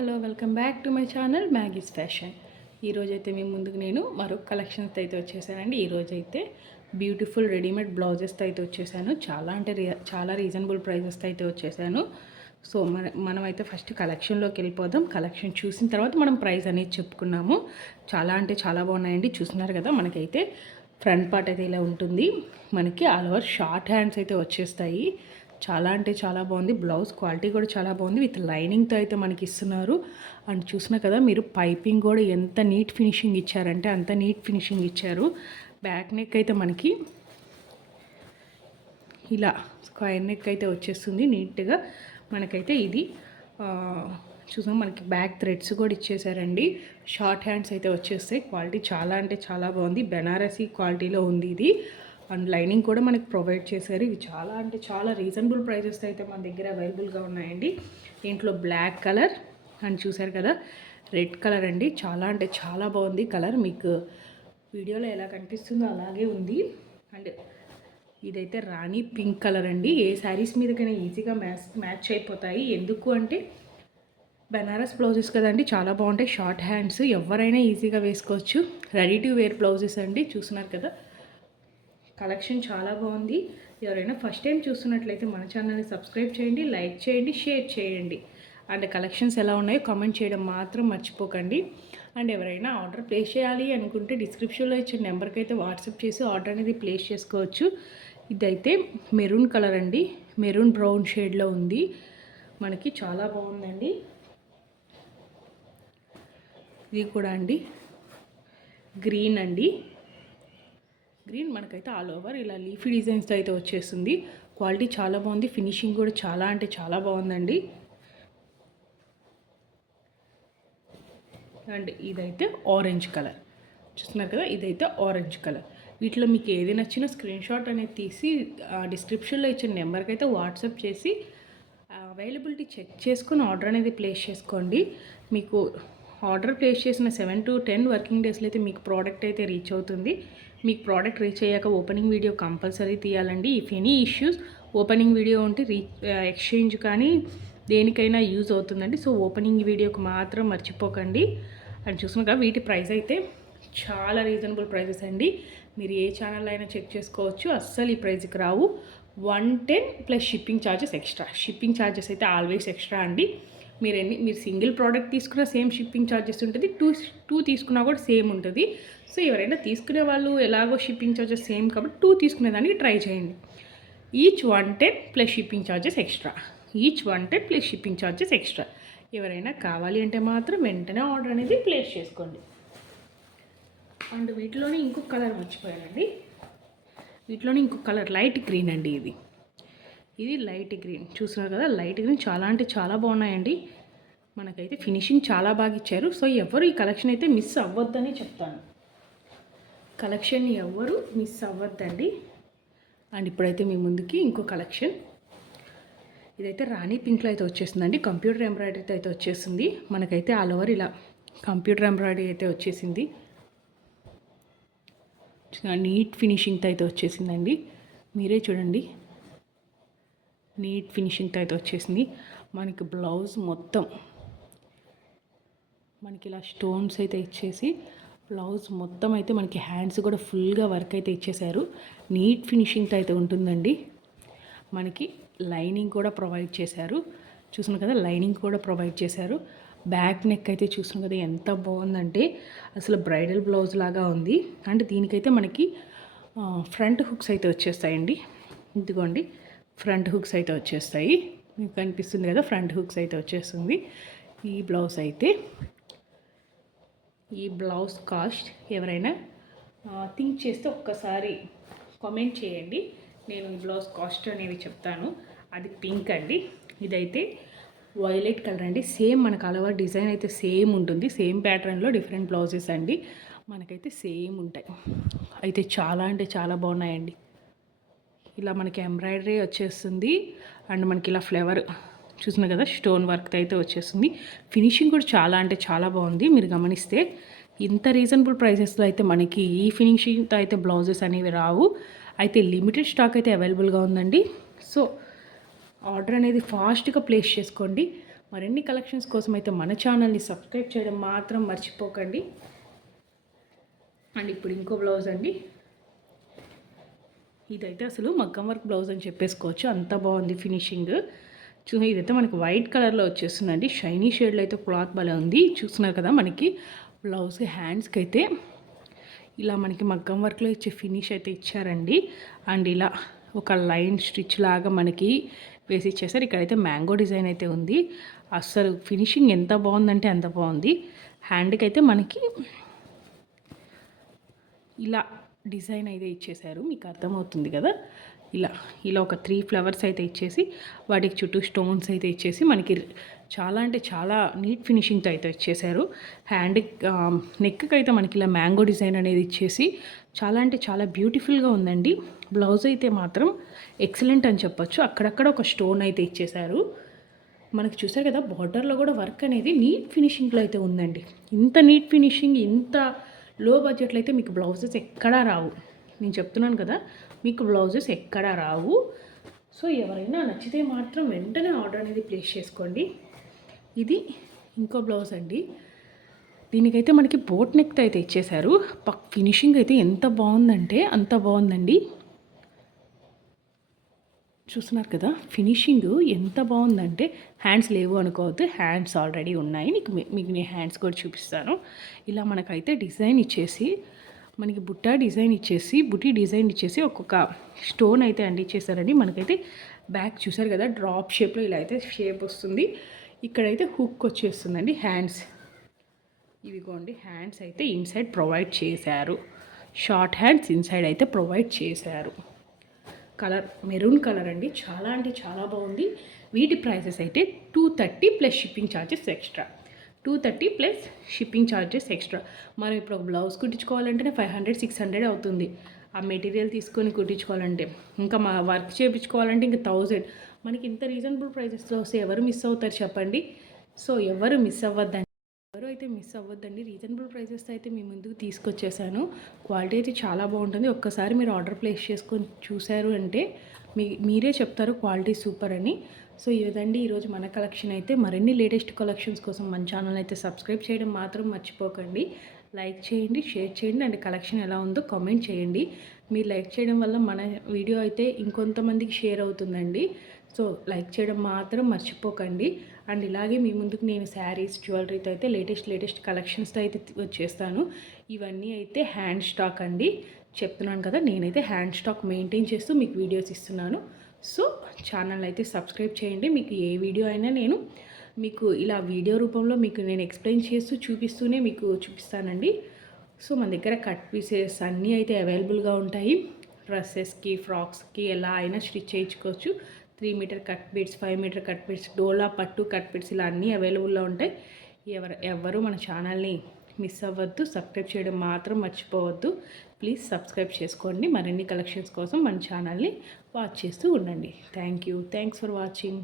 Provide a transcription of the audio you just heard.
Hello, welcome back to my channel Maggie's fashion. ఈరోజైతే మేము ముందుకు నేను మరొక కలెక్షన్స్ అయితే వచ్చేసానండి. ఈరోజైతే బ్యూటిఫుల్ రెడీమేడ్ బ్లౌజెస్తో అయితే వచ్చేసాను. చాలా రీజనబుల్ ప్రైజెస్తో అయితే వచ్చేసాను. సో మనమైతే ఫస్ట్ కలెక్షన్లోకి వెళ్ళిపోదాం. కలెక్షన్ చూసిన తర్వాత మనం ప్రైస్ అనేది చెప్పుకున్నాము. చాలా బాగున్నాయండి. చూస్తున్నారు కదా, మనకైతే ఫ్రంట్ పార్ట్ అయితే ఇలా ఉంటుంది. మనకి ఆల్ ఓవర్ షార్ట్ హ్యాండ్స్ అయితే వచ్చేస్తాయి. చాలా బాగుంది. బ్లౌజ్ క్వాలిటీ కూడా చాలా బాగుంది. విత్ లైనింగ్తో అయితే మనకి ఇస్తున్నారు. అండ్ చూసినా కదా మీరు, పైపింగ్ కూడా ఎంత నీట్ ఫినిషింగ్ ఇచ్చారంటే అంత నీట్ ఫినిషింగ్ ఇచ్చారు. బ్యాక్ నెక్ అయితే మనకి ఇలా స్క్వేర్ నెక్ అయితే వచ్చేస్తుంది నీట్గా. మనకైతే ఇది చూసాం, మనకి బ్యాక్ థ్రెడ్స్ కూడా ఇచ్చేసారండి. షార్ట్ హ్యాండ్స్ అయితే వచ్చేస్తాయి. క్వాలిటీ చాలా బాగుంది. బెనారసీ క్వాలిటీలో ఉంది ఇది. అండ్ లైనింగ్ కూడా మనకి ప్రొవైడ్ చేశారు. ఇవి చాలా రీజనబుల్ ప్రైజెస్ అయితే మన దగ్గర అవైలబుల్గా ఉన్నాయండి. దీంట్లో బ్లాక్ కలర్ అండ్ చూసారు కదా రెడ్ కలర్ అండి. చాలా బాగుంది కలర్. మీకు వీడియోలో ఎలా కనిపిస్తుందో అలాగే ఉంది. అండ్ ఇదైతే రాణి పింక్ కలర్ అండి. ఏ శారీస్ మీదకైనా ఈజీగా మ్యాచ్ అయిపోతాయి. ఎందుకు అంటే బెనారస్ బ్లౌజెస్ కదండి, చాలా బాగుంటాయి. షార్ట్ హ్యాండ్స్ ఎవరైనా ఈజీగా వేసుకోవచ్చు. రెడీ టు వేర్ బ్లౌజెస్ అండి. చూస్తున్నారు కదా, కలెక్షన్ చాలా బాగుంది. ఎవరైనా ఫస్ట్ టైం చూస్తున్నట్లయితే మన ఛానల్ని సబ్స్క్రైబ్ చేయండి, లైక్ చేయండి, షేర్ చేయండి. అండ్ కలెక్షన్స్ ఎలా ఉన్నాయో కామెంట్ చేయడం మాత్రం మర్చిపోకండి. అండ్ ఎవరైనా ఆర్డర్ ప్లేస్ చేయాలి అనుకుంటే డిస్క్రిప్షన్లో ఇచ్చిన నెంబర్కి అయితే వాట్సాప్ చేసి ఆర్డర్ అనేది ప్లేస్ చేసుకోవచ్చు. ఇదైతే మెరూన్ కలర్ అండి. మెరూన్ బ్రౌన్ షేడ్లో ఉంది. మనకి చాలా బాగుందండి. ఇది కూడా అండి గ్రీన్ అండి. గ్రీన్ మనకైతే ఆల్ ఓవర్ ఇలా లీఫీ డిజైన్స్తో అయితే వచ్చేస్తుంది. క్వాలిటీ చాలా బాగుంది. ఫినిషింగ్ కూడా చాలా బాగుందండి. అండ్ ఇదైతే ఆరెంజ్ కలర్. చూస్తున్నారు కదా, ఇదైతే ఆరెంజ్ కలర్. వీటిలో మీకు ఏది నచ్చినా స్క్రీన్ షాట్ అనేది తీసి డిస్క్రిప్షన్లో ఇచ్చిన నెంబర్కి అయితే వాట్సాప్ చేసి అవైలబిలిటీ చెక్ చేసుకుని ఆర్డర్ అనేది ప్లేస్ చేసుకోండి. మీకు ఆర్డర్ ప్లేస్ చేసిన 7 to 10 వర్కింగ్ డేస్లో అయితే మీకు ప్రోడక్ట్ అయితే రీచ్ అవుతుంది. మీకు ప్రోడక్ట్ రీచ్ అయ్యాక ఓపెనింగ్ వీడియో కంపల్సరీ తీయాలండి. If any issues opening video ఉంటే ఎక్స్చేంజ్ కానీ దేనికైనా యూజ్ అవుతుందండి. సో ఓపెనింగ్ వీడియోకి మాత్రం మర్చిపోకండి. అని చూసుకున్నాక వీటి ప్రైస్ అయితే చాలా రీజనబుల్ ప్రైజెస్ అండి. మీరు ఏ ఛానల్ అయినా చెక్ చేసుకోవచ్చు. అస్సలు ఈ ప్రైస్కి రావు. 110 plus shipping charges extra. Shipping charges అయితే ఆల్వేస్ ఎక్స్ట్రా అండి. మీరు సింగిల్ ప్రోడక్ట్ తీసుకున్న సేమ్ షిప్పింగ్ ఛార్జెస్ ఉంటుంది. టూ తీసుకున్నా కూడా సేమ్ ఉంటుంది. సో ఎవరైనా తీసుకునే వాళ్ళు ఎలాగో షిప్పింగ్ ఛార్జెస్ సేమ్ కాబట్టి 2 తీసుకునేదానికి ట్రై చేయండి. Each 110 plus shipping charges extra. Each 110 plus shipping charges extra. ఎవరైనా కావాలి అంటే మాత్రం వెంటనే ఆర్డర్ అనేది ప్లేస్ చేసుకోండి. అండ్ వీటిలోనే ఇంకొక కలర్ మర్చిపోయానండి. వీటిలోనే ఇంకొక కలర్ లైట్ గ్రీన్ అండి. ఇది లైట్ గ్రీన్. చూస్తున్నారు కదా, లైట్ గ్రీన్ చాలా బాగున్నాయండి. మనకైతే ఫినిషింగ్ చాలా బాగా ఇచ్చారు. సో ఎవరు ఈ కలెక్షన్ అయితే మిస్ అవ్వద్దని చెప్తాను. కలెక్షన్ ఎవరు మిస్ అవ్వద్దండి. అండ్ ఇప్పుడైతే మీ ముందుకి ఇంకో కలెక్షన్. ఇదైతే రాణి పింక్లో అయితే వచ్చేసిందండి. కంప్యూటర్ ఎంబ్రాయిడరీతో అయితే వచ్చేసింది. మనకైతే ఆల్ ఓవర్ ఇలా కంప్యూటర్ ఎంబ్రాయిడరీ అయితే వచ్చేసింది. నీట్ ఫినిషింగ్తో అయితే వచ్చేసిందండి. మీరే చూడండి, నీట్ ఫినిషింగ్తో అయితే వచ్చేసింది. మనకి బ్లౌజ్ మొత్తం మనకి ఇలా స్టోన్స్ అయితే ఇచ్చేసి బ్లౌజ్ మొత్తం అయితే మనకి హ్యాండ్స్ కూడా ఫుల్గా వర్క్ అయితే ఇచ్చేసారు. నీట్ ఫినిషింగ్తో అయితే ఉంటుందండి. మనకి లైనింగ్ కూడా ప్రొవైడ్ చేశారు. చూస్తున్నాం కదా, లైనింగ్ కూడా ప్రొవైడ్ చేశారు. బ్యాక్ నెక్ అయితే చూస్తున్నాం కదా ఎంత బాగుందంటే అసలు బ్రైడల్ బ్లౌజ్ లాగా ఉంది. అంటే దీనికైతే మనకి ఫ్రంట్ హుక్స్ అయితే వచ్చేస్తాయండి. ఇదిగోండి, ఫ్రంట్ హుక్స్ అయితే వచ్చేస్తాయి. మీకు కనిపిస్తుంది కదా, ఫ్రంట్ హుక్స్ అయితే వచ్చేస్తుంది. ఈ బ్లౌజ్ కాస్ట్ ఎవరైనా థింక్ చేస్తే ఒక్కసారి కామెంట్ చేయండి. నేను ఈ బ్లౌజ్ కాస్ట్ అనేవి చెప్తాను. అది పింక్ అండి. ఇదైతే వైలెట్ కలర్ అండి. సేమ్ మనకు అలవా డిజైన్ అయితే సేమ్ ఉంటుంది. సేమ్ ప్యాటర్న్లో డిఫరెంట్ బ్లౌజెస్ అండి. మనకైతే సేమ్ ఉంటాయి. అయితే చాలా బాగున్నాయండి. ఇలా మనకి ఎంబ్రాయిడరీ వచ్చేస్తుంది. అండ్ మనకి ఇలా ఫ్లవర్ చూసిన కదా స్టోన్ వర్క్ అయితే వచ్చేస్తుంది. ఫినిషింగ్ కూడా చాలా బాగుంది. మీరు గమనిస్తే ఇంత రీజనబుల్ ప్రైసెస్లో అయితే మనకి ఈ ఫినిషింగ్తో అయితే బ్లౌజెస్ అనేవి రావు. అయితే లిమిటెడ్ స్టాక్ అయితే అవైలబుల్గా ఉందండి. సో ఆర్డర్ అనేది ఫాస్ట్గా ప్లేస్ చేసుకోండి. మరిన్ని కలెక్షన్స్ కోసం అయితే మన ఛానల్ని సబ్స్క్రైబ్ చేయడం మాత్రం మర్చిపోకండి. అండ్ ఇప్పుడు ఇంకో బ్లౌజ్ అండి. ఇదైతే అసలు మగ్గం వర్క్ బ్లౌజ్ అని చెప్పేసుకోవచ్చు, అంత బాగుంది ఫినిషింగ్. ఇదైతే మనకి వైట్ కలర్లో వచ్చేస్తుందండి. షైనీ షేడ్లో అయితే క్లాత్ భలే ఉంది. చూస్తున్నారు కదా, మనకి బ్లౌజ్ హ్యాండ్స్కి అయితే ఇలా మనకి మగ్గం వర్క్లో ఇచ్చే ఫినిష్ అయితే ఇచ్చారండి. అండ్ ఇలా ఒక లైన్ స్టిచ్ లాగా మనకి వేసి ఇచ్చేసారు. ఇక్కడైతే మ్యాంగో డిజైన్ అయితే ఉంది. అస్సలు ఫినిషింగ్ ఎంత బాగుందంటే అంత బాగుంది. హ్యాండ్కి అయితే మనకి ఇలా డిజైన్ అయితే ఇచ్చేసారు, మీకు అర్థమవుతుంది కదా. ఇలా ఇలా ఒక 3 ఫ్లవర్స్ అయితే ఇచ్చేసి వాటికి చుట్టూ స్టోన్స్ అయితే ఇచ్చేసి మనకి చాలా అంటే చాలా నీట్ ఫినిషింగ్తో అయితే ఇచ్చేసారు. హ్యాండ్ నెక్కి అయితే మనకి ఇలా మ్యాంగో డిజైన్ అనేది ఇచ్చేసి చాలా అంటే చాలా బ్యూటిఫుల్గా ఉందండి. బ్లౌజ్ అయితే మాత్రం ఎక్సలెంట్ అని చెప్పొచ్చు. అక్కడక్కడ ఒక స్టోన్ అయితే ఇచ్చేసారు. మనకు చూసారు కదా, బార్డర్లో కూడా వర్క్ అనేది నీట్ ఫినిషింగ్లో అయితే ఉందండి. ఇంత నీట్ ఫినిషింగ్, ఇంత లో బడ్జెట్లో అయితే మీకు బ్లౌజెస్ ఎక్కడా రావు. నేను చెప్తున్నాను కదా, మీకు బ్లౌజెస్ ఎక్కడా రావు. సో ఎవరైనా నచ్చితే మాత్రం వెంటనే ఆర్డర్ అనేది ప్లేస్ చేసుకోండి. ఇది ఇంకో బ్లౌజ్ అండి. దీనికైతే మనకి బోట్ నెక్తో అయితే ఇచ్చేశారు. ఫినిషింగ్ అయితే ఎంత బాగుందంటే అంత బాగుందండి. చూస్తున్నారు కదా, ఫినిషింగ్ ఎంత బాగుందంటే హ్యాండ్స్ లేవు అనుకోవద్దు, హ్యాండ్స్ ఆల్రెడీ ఉన్నాయి. మీకు నేను హ్యాండ్స్ కూడా చూపిస్తాను. ఇలా మనకైతే డిజైన్ ఇచ్చేసి మనకి బుట్టి డిజైన్ ఇచ్చేసి ఒక్కొక్క స్టోన్ అయితే అంటించేసారండి. మనకైతే బ్యాక్ చూసారు కదా, డ్రాప్ షేప్లో ఇలా అయితే షేప్ వస్తుంది. ఇక్కడైతే హుక్ వచ్చేస్తుందండి. హ్యాండ్స్ ఇవిగోండి, హ్యాండ్స్ అయితే ఇన్సైడ్ ప్రొవైడ్ చేశారు. షార్ట్ హ్యాండ్స్ ఇన్సైడ్ అయితే ప్రొవైడ్ చేశారు. కలర్ మెరూన్ కలర్ అండి, చాలా అంటే చాలా బాగుంది. వీటి ప్రైసెస్ అయితే 230 plus shipping charges extra. 230 plus shipping charges extra. మనం ఇప్పుడు ఒక బ్లౌజ్ కుట్టించుకోవాలంటేనే 500-600 అవుతుంది. ఆ మెటీరియల్ తీసుకొని కుట్టించుకోవాలంటే, ఇంకా మా వర్క్ చేయించుకోవాలంటే ఇంకా 1000. మనకి ఇంత రీజనబుల్ ప్రైజెస్లో వస్తే ఎవరు మిస్ అవుతారు చెప్పండి. సో ఎవరు మిస్ అవ్వద్దండి, రీజనబుల్ ప్రైజెస్తో అయితే మీ ముందుకు తీసుకొచ్చేసాను. క్వాలిటీ అయితే చాలా బాగుంటుంది. ఒక్కసారి మీరు ఆర్డర్ ప్లేస్ చేసుకొని చూశారు అంటే మీరే చెప్తారు క్వాలిటీ సూపర్ అని. సో ఇదండి ఈరోజు మన కలెక్షన్ అయితే. మరిన్ని లేటెస్ట్ కలెక్షన్స్ కోసం మన ఛానల్ అయితే సబ్స్క్రైబ్ చేయడం మాత్రం మర్చిపోకండి. లైక్ చేయండి, షేర్ చేయండి, అండ్ కలెక్షన్ ఎలా ఉందో కామెంట్ చేయండి. మీరు లైక్ చేయడం వల్ల మన వీడియో అయితే ఇంకొంతమందికి షేర్ అవుతుందండి. సో లైక్ చేయడం మాత్రం మర్చిపోకండి. అండ్ ఇలాగే మీ ముందుకు నేను శారీస్, జ్యువెలరీతో అయితే లేటెస్ట్ కలెక్షన్స్తో అయితే వచ్చేస్తాను. ఇవన్నీ అయితే హ్యాండ్ స్టాక్ అండి. చెప్తున్నాను కదా, నేనైతే హ్యాండ్ స్టాక్ మెయింటైన్ చేస్తూ మీకు వీడియోస్ ఇస్తున్నాను. సో ఛానల్ అయితే సబ్స్క్రైబ్ చేయండి. మీకు ఏ వీడియో అయినా నేను మీకు ఇలా వీడియో రూపంలో మీకు నేను ఎక్స్ప్లెయిన్ చేస్తూ చూపిస్తూనే మీకు చూపిస్తానండి. సో మన దగ్గర కట్ పీసెస్ అన్నీ అయితే అవైలబుల్గా ఉంటాయి. డ్రెస్సెస్కి, ఫ్రాక్స్కి ఎలా అయినా స్టిచ్ చేయించుకోవచ్చు. 3 metre cut bits, 5 metre cut bits, డోలా పట్టు కట్ బిట్స్ ఇలా అన్నీ అవైలబుల్లో ఉంటాయి. ఎవరు మన ఛానల్ని మిస్ అవ్వద్దు, సబ్స్క్రైబ్ చేయడం మాత్రం మర్చిపోవద్దు. ప్లీజ్ సబ్స్క్రైబ్ చేసుకోండి. మరిన్ని కలెక్షన్స్ కోసం మన ఛానల్ని వాచ్ చేస్తూ ఉండండి. Thanks for watching.